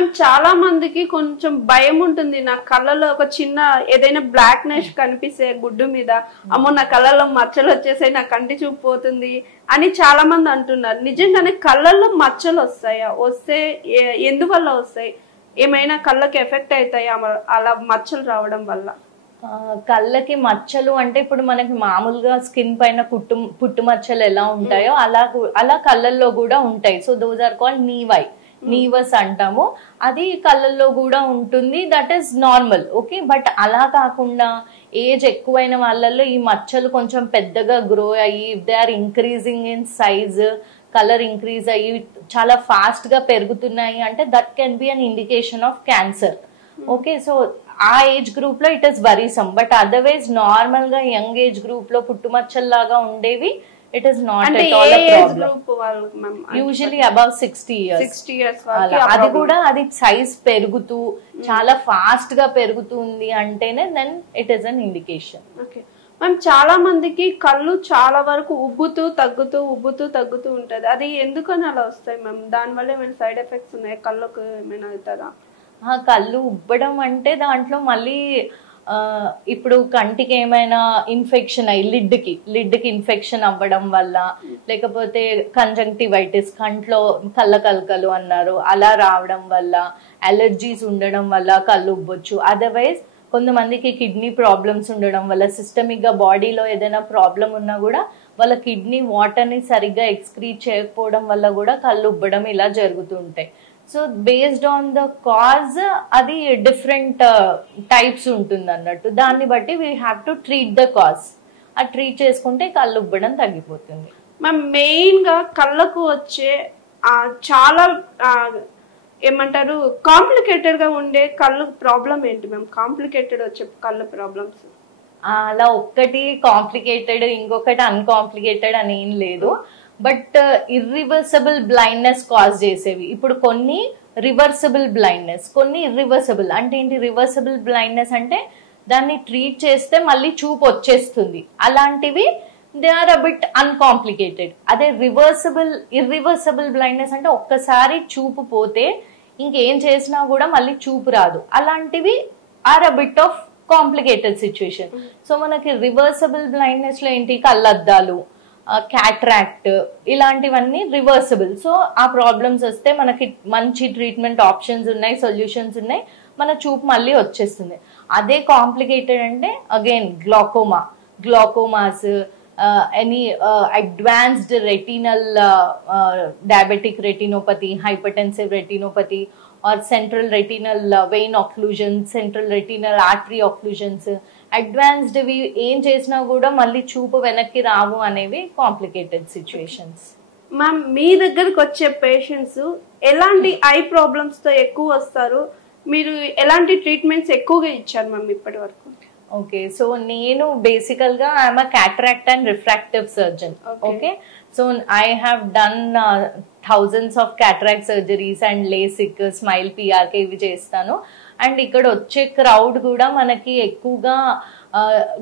Ma'am చాలా మందికి కొంచెం భయం ఉంటుంది, నా కళ్ళలో ఒక చిన్న ఏదైనా బ్లాక్నెస్ కనిపిస్తే గుడ్డు మీద, అమ్మో నా కళ్ళలో మచ్చలు వచ్చేసాయి, నా కంటి చూపు పోతుంది అని చాలా మంది అంటున్నారు. నిజంగానే కళ్ళల్లో మచ్చలు వస్తాయా? వస్తే ఎందువల్ల వస్తాయి? ఏమైనా కళ్ళకి ఎఫెక్ట్ అవుతాయా అలా మచ్చలు రావడం వల్ల? కళ్ళకి మచ్చలు అంటే ఇప్పుడు మనకి మామూలుగా స్కిన్ పైన పుట్టు మచ్చలు ఎలా ఉంటాయో అలా కళ్ళల్లో కూడా ఉంటాయి. సో దోస్ ఆర్ కాల్డ్ నీవస్ అంటాము. అది కళ్ళల్లో కూడా ఉంటుంది, that is normal. Okay, but అలా కాకుండా ఏజ్ ఎక్కువైన వాళ్ళల్లో ఈ మచ్చలు కొంచెం పెద్దగా గ్రో అయ్యి, if they are increasing in size, colour increase అయ్యి చాలా ఫాస్ట్ గా పెరుగుతున్నాయి అంటే that can be an indication of cancer. Okay, so ఆ ఏజ్ గ్రూప్ లో it is worrisome. But otherwise normal గా యంగ్ ఏజ్ గ్రూప్ లో పుట్టుమచ్చల్లాగా ఉండేవి it is not at all a problem. Usually above 60 years అది కూడా అది సైజ్ పెరుగుతూ చాలా ఫాస్ట్ గా పెరుగుతుంది అంటేనే then it is an indication. Okay ma'am, చాలా మందికి కళ్ళు చాలా వరకు ఉబ్బుతూ తగ్గుతూ ఉంటది, అది ఎందుకని అలా వస్తాయి మ్యామ్? దాని వల్ల ఏమైనా సైడ్ ఎఫెక్ట్స్ ఉన్నాయా? కళ్ళకు ఏమైనా అవుతుందా? కళ్ళు ఉబ్బడం అంటే దాంట్లో మళ్ళీ ఇప్పుడు కంటికి ఏమైనా ఇన్ఫెక్షన్ అయ్యి లిడ్కి ఇన్ఫెక్షన్ అవ్వడం వల్ల, లేకపోతే కంజంక్టివైటిస్ కంట్లో కళ్ళ కలకలు అన్నారు అలా రావడం వల్ల, అలర్జీస్ ఉండడం వల్ల కళ్ళు ఉబ్బొచ్చు. అదర్వైజ్ కొంతమందికి కిడ్నీ ప్రాబ్లమ్స్ ఉండడం వల్ల, సిస్టమిక్ గా బాడీలో ఏదైనా ప్రాబ్లం ఉన్నా కూడా వాళ్ళ కిడ్నీ వాటర్ ని సరిగ్గా ఎక్స్క్రీట్ చేయకపోవడం వల్ల కూడా కళ్ళు ఉబ్బడం ఇలా జరుగుతుంటాయి. So based on the cause అది డిఫరెంట్ టైప్స్ ఉంటుంది అన్నట్టు, దాన్ని బట్టి we have to treat the cause. ఆ ట్రీట్ చేసుకుంటే కళ్ళు ఉబ్బడం తగ్గిపోతుంది. మ్యామ్, మెయిన్ గా కళ్ళకు వచ్చే చాలా ఏమంటారు కాంప్లికేటెడ్ గా ఉండే కళ్ళు ప్రాబ్లం ఏంటి మ్యామ్? కాంప్లికేటెడ్ వచ్చే కళ్ళు ప్రాబ్లమ్స్ అలా ఒక్కటి కాంప్లికేటెడ్ ఇంకొకటి అన్కాంప్లికేటెడ్ అని ఏం లేదు. బట్ ఇర్రివర్సబుల్ బ్లైండ్నెస్ కాజ్ చేసేవి. ఇప్పుడు కొన్ని రివర్సబుల్ బ్లైండ్నెస్, కొన్ని ఇర్రివర్సబుల్. అంటే ఏంటి రివర్సబుల్ బ్లైండ్నెస్ అంటే దాన్ని ట్రీట్ చేస్తే మళ్ళీ చూపు వచ్చేస్తుంది, అలాంటివి they are a bit uncomplicated. అదే ఇర్రివర్సబుల్ బ్లైండ్నెస్ అంటే ఒక్కసారి చూపు పోతే ఇంకేం చేసినా కూడా మళ్ళీ చూపు రాదు, అలాంటివి are a bit of complicated situation. So మనకి రివర్సబుల్ బ్లైండ్నెస్ లో ఏంటి, కళ్ళద్దాలు, క్యాట్రాక్ట్, ఇలాంటివన్నీ రివర్సబుల్. సో ఆ ప్రాబ్లమ్స్ వస్తే మనకి మంచి ట్రీట్మెంట్ ఆప్షన్స్ ఉన్నాయి, సొల్యూషన్స్ ఉన్నాయి, మన చూపు మళ్ళీ వచ్చేస్తుంది. అదే కాంప్లికేటెడ్ అంటే again glaucomas, any advanced retinal diabetic retinopathy, hypertensive retinopathy, or central retinal vein occlusions, central retinal artery occlusions, advanced ఏం చేసినా కూడా మళ్ళీ చూపు వెనక్కి రావు అనేవి కాంప్లికేటెడ్ సిచ్యువేషన్స్. మ్యామ్, మీ దగ్గరకు వచ్చే పేషెంట్స్ ఎలాంటి ఐ ప్రాబ్లమ్స్ తో ఎక్కువ వస్తారు? మీరు ఎలాంటి ట్రీట్మెంట్స్ ఎక్కువగా ఇచ్చారు మ్యామ్ ఇప్పటి వరకు? ఓకే, సో నేను బేసికల్ గా I'm a cataract and refractive surgeon. Okay, so I have done thousands of cataract surgeries and LASIK, smile, PRK ఇవి చేస్తాను. అండ్ ఇక్కడ వచ్చే క్రౌడ్ కూడా మనకి ఎక్కువగా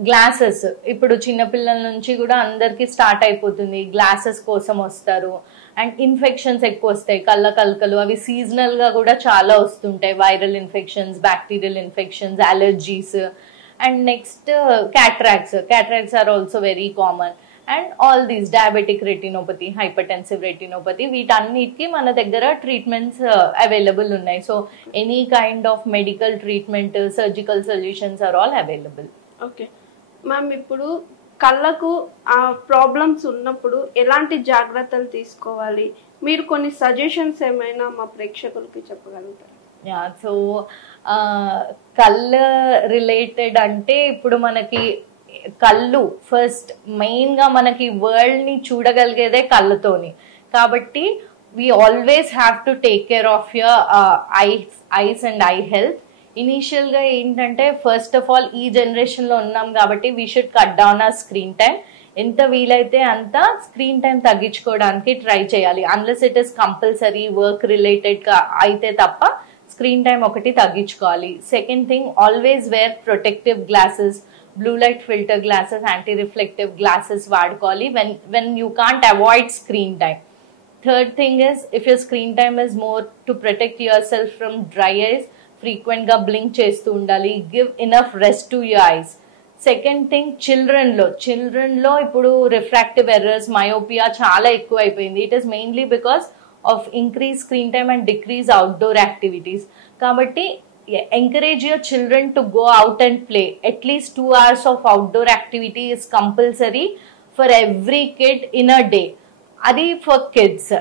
గ్లాసెస్, ఇప్పుడు చిన్నపిల్లల నుంచి కూడా అందరికి స్టార్ట్ అయిపోతుంది, గ్లాసెస్ కోసం వస్తారు. అండ్ ఇన్ఫెక్షన్స్ ఎక్కువ వస్తాయి, కళ్ళ కలకలు, అవి సీజనల్ గా కూడా చాలా వస్తుంటాయి, viral infections, bacterial infections, allergies. And next cataracts are also very common. And all these diabetic retinopathy, hypertensive retinopathy, వీటన్నిటికీ మన దగ్గర ట్రీట్మెంట్స్ అవైలబుల్ ఉన్నాయి. So any kind of medical treatment, surgical solutions are all available. Okay ma'am, ఇప్పుడు కళ్ళకు ఆ problems ఉన్నప్పుడు ఎలాంటి జాగ్రత్తలు తీసుకోవాలి? మీరు కొన్ని సజెషన్స్ ఏమైనా మా ప్రేక్షకులకి చెప్పగలుగుతారు? సో కళ్ళ రిలేటెడ్ అంటే ఇప్పుడు మనకి కళ్ళు ఫస్ట్ మెయిన్ గా మనకి వరల్డ్ ని చూడగలిగేదే కళ్ళతోని, కాబట్టి we always have to take care of your eyes and eye health. Initial గా ఏంటంటే ఫస్ట్ ఆఫ్ ఆల్ ఈ జనరేషన్ లో ఉన్నాం కాబట్టి we should cut down our screen time. ఎంత వీలైతే అంత స్క్రీన్ టైం తగ్గించుకోవడానికి ట్రై చేయాలి, unless it is compulsory work related గా అయితే తప్ప స్క్రీన్ టైం ఒకటి తగ్గించుకోవాలి. Second thing, always wear protective glasses, blue light filter glasses, anti reflective glasses వాడుకోవాలి when you can't avoid screen time. Third thing is, if your screen time is more, to protect yourself from dry eyes, frequent గా blink చేస్తూ ఉండాలి. Give enough rest to your eyes. Second thing, చిల్డ్రన్లో ఇప్పుడు refractive errors, myopia చాలా ఎక్కువ అయిపోయింది. It is mainly because of increase screen time and decrease outdoor activities. కాబట్టి encourage your children to go out and play. At least 2 hours of outdoor activity is compulsory for every kid in a day. అది for kids.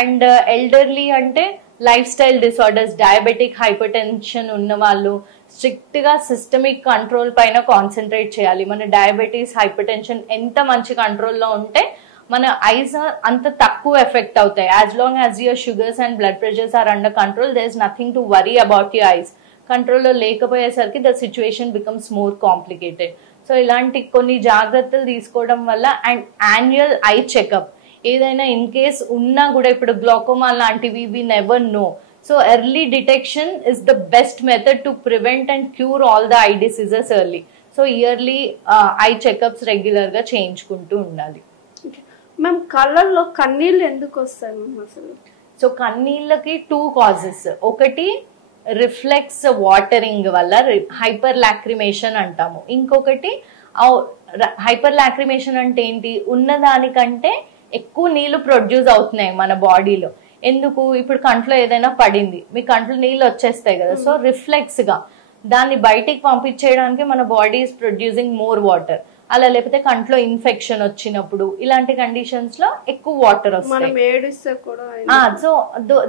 And elderly అంటే life style disorders, diabetic, hyper tension ఉన్న వాళ్ళు strict గా systemic control పైన concentrate చేయాలి. మన diabetes, hyper tension ఎంత మంచి కంట్రోల్లో ఉంటే మన ఐస్ అంత తక్కువ ఎఫెక్ట్ అవుతాయి. As long as your sugars and blood pressures are under control, there is nothing to worry about your eyes. కంట్రోల్లో లేకపోయేసరికి the situation becomes more complicated. So ఇలాంటి కొన్ని జాగ్రత్తలు తీసుకోవడం వల్ల, అండ్ యాన్యువల్ ఐ చెకప్ ఏదైనా ఇన్ కేస్ ఉన్నా కూడా, ఇప్పుడు గ్లాకోమా లాంటివి we never know. So early detection is the best method to prevent and cure all the eye diseases early. So yearly I checkups regular గా చేయించుకుంటూ ఉండాలి. Ma'am, కళ్ళల్లో కన్నీళ్ళు ఎందుకు వస్తాయి మ్యామ్ అసలు? సో కన్నీళ్ళకి 2 causes. ఒకటి రిఫ్లెక్స్ వాటరింగ్ వల్ల హైపర్ లాక్రిమేషన్ అంటాము. ఇంకొకటి హైపర్ లాక్రిమేషన్ అంటే ఏంటి, ఉన్నదానికంటే ఎక్కువ నీళ్లు ప్రొడ్యూస్ అవుతున్నాయి మన బాడీలో. ఎందుకు, ఇప్పుడు కంట్లో ఏదైనా పడింది, మీ కంట్లో నీళ్ళు వచ్చేస్తాయి కదా. సో రిఫ్లెక్స్ గా దాన్ని బయటికి పంపించేయడానికి మన body is producing more water. అలా లేకపోతే కంట్లో ఇన్ఫెక్షన్ వచ్చినప్పుడు, ఇలాంటి కండిషన్స్ లో ఎక్కువ వాటర్ వస్తాయి. So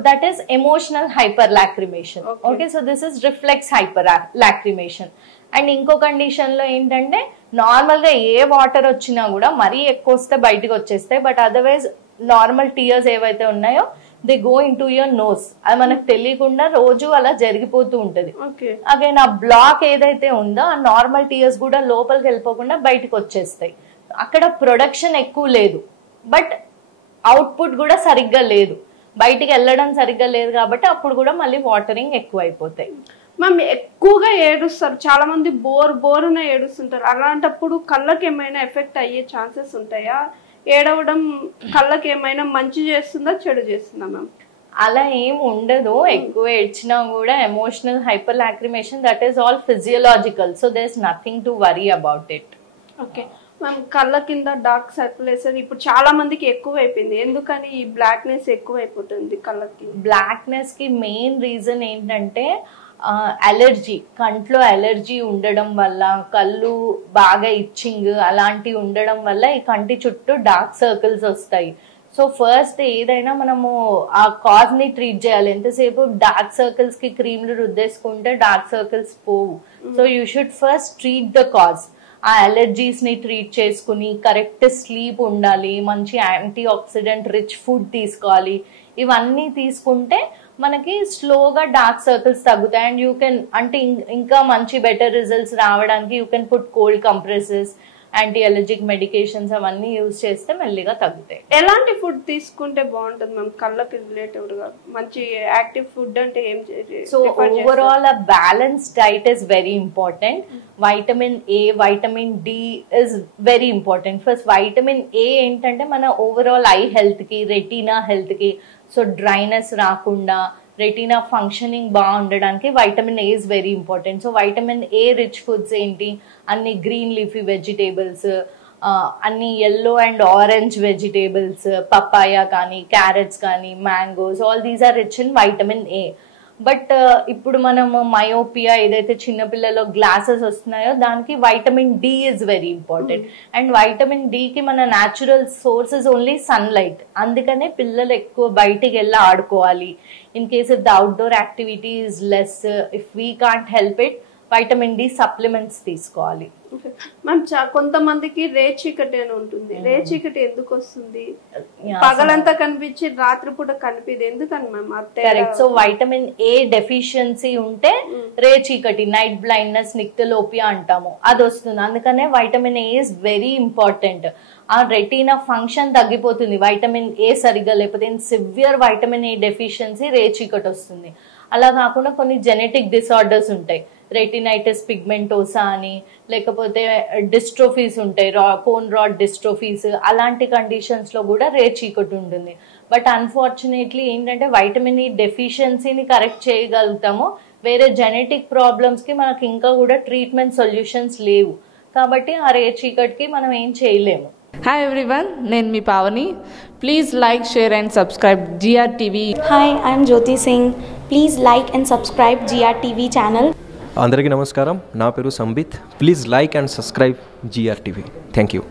that is emotional hyper lacrimation. Okay, so this is reflex hyper lacrimation. And ఇంకో కండిషన్ లో ఏంటంటే, నార్మల్ గా ఏ వాటర్ వచ్చినా కూడా మరీ ఎక్కువ వస్తే బయటకు వచ్చేస్తాయి. బట్ అదర్వైజ్ నార్మల్ టీయర్స్ ఏవైతే ఉన్నాయో they go into your nose. అది మనకు తెలియకుండా రోజు అలా జరిగిపోతూ ఉంటది. అగైన్ ఆ బ్లాక్ ఏదైతే ఉందో, ఆ నార్మల్ టీయర్స్ కూడా లోపలికి వెళ్ళిపోకుండా బయటకు వచ్చేస్తాయి. అక్కడ ప్రొడక్షన్ ఎక్కువ లేదు, బట్ అవుట్పుట్ కూడా సరిగ్గా లేదు, బయటికి వెళ్ళడం సరిగ్గా లేదు. కాబట్టి అప్పుడు కూడా మళ్ళీ వాటరింగ్ ఎక్కువ అయిపోతాయి. మ్యామ్, ఎక్కువగా ఏడుస్తారు చాలా మంది, బోరున ఏడుస్తుంటారు. అలాంటప్పుడు కళ్ళకి ఏమైనా ఎఫెక్ట్ అయ్యే ఛాన్సెస్ ఉంటాయా? ఏడవడం కళ్ళకి ఏమైనా మంచి చేస్తుందా, చెడు చేస్తుందా మ్యామ్? అలా ఏం ఉండదు. ఎక్కువ ఏడ్చినా కూడా emotional hyper lacrimation, that is all physiological. So there is nothing to worry about it. Okay ma'am, కళ్ళ కింద డార్క్ సర్క్యులేషన్ ఇప్పుడు చాలా మందికి ఎక్కువ అయిపోయింది. ఎందుకని ఈ బ్లాక్నెస్ ఎక్కువ అయిపోతుంది కళ్ళకి? బ్లాక్నెస్ కి మెయిన్ రీజన్ ఏంటంటే అలర్జీ. కంట్లో అలర్జీ ఉండడం వల్ల, కళ్ళు బాగా ఇచ్చింగ్ అలాంటివి ఉండడం వల్ల ఈ కంటి చుట్టూ డార్క్ సర్కిల్స్ వస్తాయి. సో ఫస్ట్ ఏదైనా మనము ఆ కాజ్ ని ట్రీట్ చేయాలి. ఎంతసేపు డార్క్ సర్కిల్స్ కి క్రీమ్లు రుద్దేసుకుంటే డార్క్ సర్కిల్స్ పోవు. So you should first treat the cause. ఆ అలర్జీస్ ని ట్రీట్ చేసుకుని, కరెక్ట్ స్లీప్ ఉండాలి, మంచి యాంటీ ఆక్సిడెంట్ రిచ్ ఫుడ్ తీసుకోవాలి. ఇవన్నీ తీసుకుంటే మనకి స్లోగా డార్క్ సర్కిల్స్ తగ్గుతాయి. అండ్ యూ కెన్, అంటే ఇంకా మంచి బెటర్ రిజల్ట్స్ రావడానికి you can put cold compresses, anti allergic medications అవన్నీ యూజ్ చేస్తే మెల్లిగా తగ్గుతాయి. ఎలాంటి ఫుడ్ తీసుకుంటే బాగుంటుంది మ్యామ్ కళ్ళకి రిలేటెడ్ గా? మంచి యాక్టివ్ ఫుడ్ అంటే ఏం చేయాలి? So overall a balanced diet is very important. Vitamin A, vitamin D is very important. First vitamin A ఏంటంటే మన ఓవరాల్ ఐ హెల్త్ కి, రెటీనా హెల్త్ కి, సో డ్రైనెస్ రాకుండా, రెటీనా ఫంక్షనింగ్ బాగుండడానికి vitamin A is very important. So vitamin A rich foods ఏంటి, అన్ని green leafy vegetables, అన్ని yellow and orange vegetables, papaya కానీ, క్యారెట్స్ కానీ, mangoes, all these are rich in vitamin A. But ఇప్పుడు మనం myopia ఏదైతే చిన్నపిల్లలో గ్లాసెస్ వస్తున్నాయో దానికి vitamin D is very important. And vitamin D కి మన న్యాచురల్ సోర్సెస్ ఓన్లీ సన్లైట్. అందుకనే పిల్లలు ఎక్కువ బయటికి వెళ్ళి ఆడుకోవాలి. In case if the outdoor activity is less, if we can't help it, vitamin D supplements తీసుకోవాలి. మ్యామ్, కొంతమందికి రేచీకటి అని ఉంటుంది. రేచీకటి ఎందుకు వస్తుంది? పగలంతా కనిపించి రాత్రిపూట కనిపిది ఎందుకని మ్యామ్? కరెక్ట్. సో వైటమిన్ ఏ డెఫిషియన్సీ ఉంటే రేచీకటి, నైట్ బ్లైండ్నెస్, నిక్టలోపియా అంటాము, అది వస్తుంది. అందుకనే vitamin A is very important. ఆ రెటీనా ఫంక్షన్ తగ్గిపోతుంది వైటమిన్ ఏ సరిగ్గా లేకపోతే. సివియర్ వైటమిన్ ఏ డెఫిషియన్సీ రేచీకటి వస్తుంది. అలా కాకుండా కొన్ని జెనెటిక్ డిసార్డర్స్ ఉంటాయి, రెటినైటిస్ పిగ్మెంటోసా అని, లేకపోతే డిస్ట్రోఫీస్ ఉంటాయి, కోన్ రాడ్ డిస్ట్రోఫీస్, అలాంటి కండిషన్స్ లో కూడా రేర్ చీకటి ఉంటుంది. బట్ అన్ఫార్చునేట్లీ ఏంటంటే వైటమిన్ ఈ డెఫిషియన్సీని కరెక్ట్ చేయగలుగుతాము, వేరే జెనెటిక్ ప్రాబ్లమ్స్ కి మనకి ఇంకా కూడా ట్రీట్మెంట్ సొల్యూషన్స్ లేవు, కాబట్టి ఆ రేర్ చీకటికి మనం ఏం చేయలేము. హాయ్ ఎవ్రీవన్, నేను మీ Pavani. Please like, share and subscribe GRTV. Hi, I am Jyoti Singh. Please like and subscribe GRTV channel. అందరికీ నమస్కారం, నా పేరు Sambit. Please like and subscribe GRTV. Thank you.